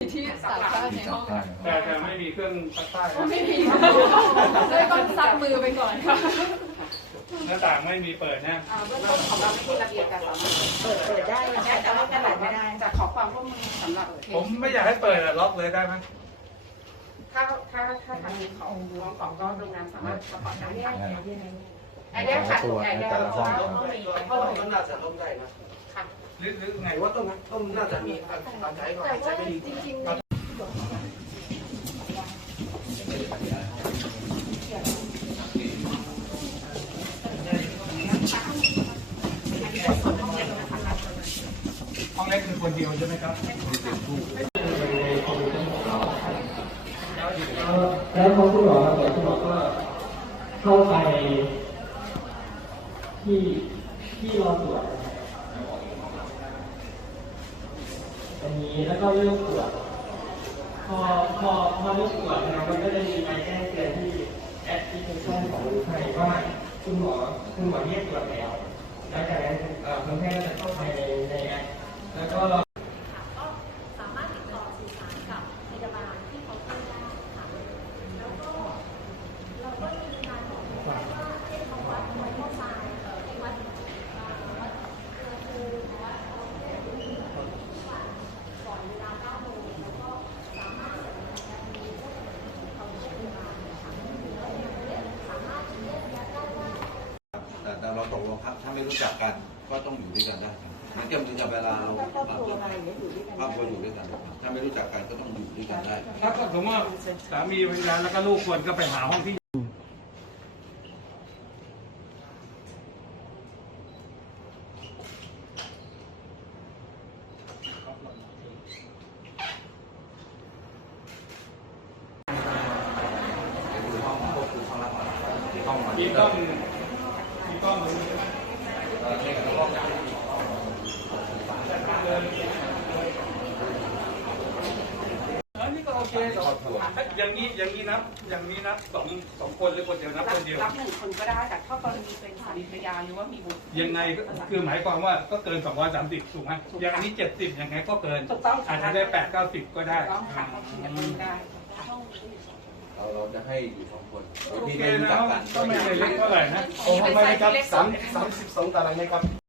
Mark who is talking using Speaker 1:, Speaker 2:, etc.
Speaker 1: ที่ซักผ้าในห้อง
Speaker 2: แต่ไม่มีเครื่องซักผ้า
Speaker 1: ไม่มีเลยต้องซักมือไปก่อนค่ะ
Speaker 2: หน้าต่างไม่มีเปิดนะ
Speaker 3: เบื้องต้นของเราไม่มีระเบียบการเปิดได้แต่ว่าการไม่ได้จะขอความร่วมมือสำหรับ
Speaker 2: ผมไม่อยากให้เปิดล็อกเลยได้ไหม
Speaker 3: ถ้าทางของร้องของก็โรงงานสามารถประกอบได้ไอเดียขัดไอเดียเราต้องมีเพราะว่ามันน่าจะล้มได้นะค่ะ
Speaker 2: หรือไง
Speaker 4: ว่าต้องน่าจะมีการใช้ก่อนใช้ไม่ดีจริงๆ
Speaker 2: ห้องเล็กคือคนเดียวใช่ไหมครับ
Speaker 5: แล้วพอคุณหมอครับคุณหมอก็เข้าไปที่รอตรวจอันนี้แล้วก็เริ่มตรวจพอเริ่มตรวจนะครับมันก็จะมีใบแจ้งเตือนที่แอปพลิเคชันของไทยว่าคุณหมอเรียกตรวจแล้วหลังจากนั้นคนไข้ก็จะเข้าไปในแอปแล้วก็
Speaker 6: สามารถติดต่อสื่อสารกับพยาบาลที่เขาช่วยได้ค่ะแล้วก็เราก็มีการบอกว่าให้เขาวัดไวท์ไซน์วัดอุณหภูมิวัดออกซิเจนก่อนเวลา9 โมงแล้วก็สามารถมีพวกเขาโรงพยาบาลนะคะสามารถเรียกได้ว่า
Speaker 4: แต่เราตกลงครับถ้าไม่รู้จักกันก็ต้องอยู่ด้วยกันได้มันเกี่ยวกับเวลาเราครอบครัวอยู่ด้วยกันถ้าไม่รู้จักกันก็ต้องอยู่ด้วยกันได้
Speaker 2: ถ้าสมมติว่าสามีภรรยาแล้วก็ลูกควรก็ไปหาห้องที่มีกล้องตรงนี้นี่ก็โอเคอย่างนี้นับสองคนหรือคนเดียวนับคนเดียว
Speaker 3: รับ1 คนก็ได้แต่ถ้ากรณีเป็นสามีภรรยาหรือว่ามีบุตร
Speaker 2: ยังไงคือหมายความว่าก็เกิน230ถูกไหมอย่างนี้70ยังไงก็เกินอาจจะได้8-90ก็ได้
Speaker 4: เราจะให้อยู่2 คน
Speaker 2: โอเคนะก็ไม่ได้เล็กเท่าไหร่นะ
Speaker 4: โอ้ไม่ครับ32 ตารางเมตรครับ